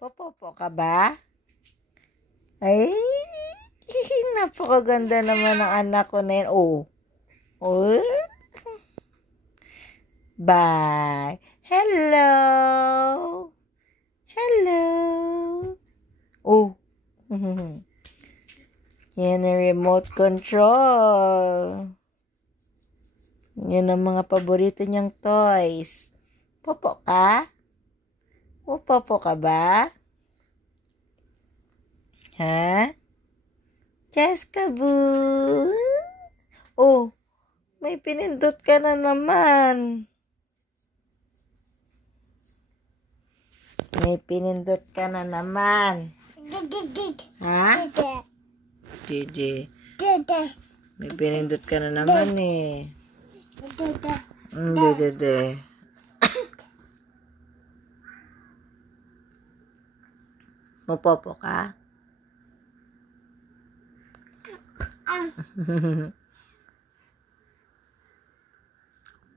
Popopo ka ba? Ay, napakaganda naman ng anak ko na yan. Oh. Oh. Bye. Hello. Hello. Oh. Yan ang remote control. Yan ang mga paborito niyang toys. Popo ka? Popo ka ba? Ha? Cheska boo? Oh, may pinindot ka na naman. May pinindot ka na naman. Ha? Dede. May pinindot ka na naman eh. Dede. Popo ka?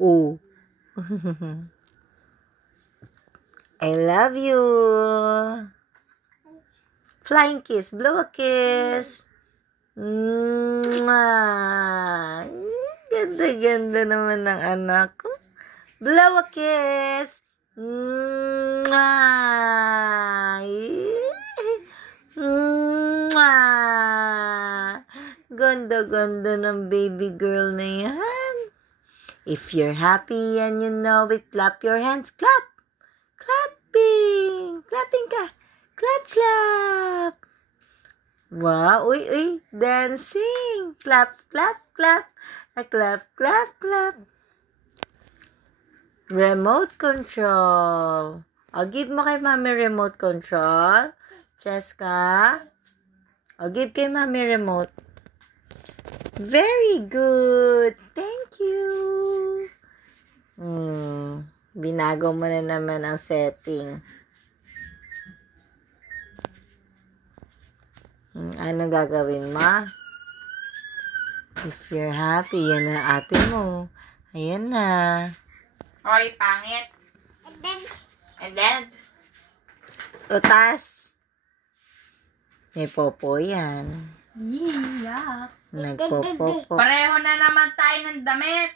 Oh. I love you. Flying kiss. Blow a kiss. Mwah. Ganda-ganda naman ng anak ko. Blow a kiss. Mwah. Mwah. Ganda-ganda ng baby girl na yan. If you're happy and you know it, clap your hands. Clap. Clapping. Clapping ka. Clap, clap. Wow. Uy. Dancing. Clap, clap, clap. Clap, clap, clap. Remote control. I'll give mo kay mami remote control. Cheska. I'll give kay mami remote. Very good. Thank you. Binago mo na naman ang setting. Anong gagawin mo? If you're happy, yan na ate mo. Ayan na. Hoy, pangit. And then? Utas. May popo yan. Iyak. Nagpopopo. Pareho na naman tayo ng damit.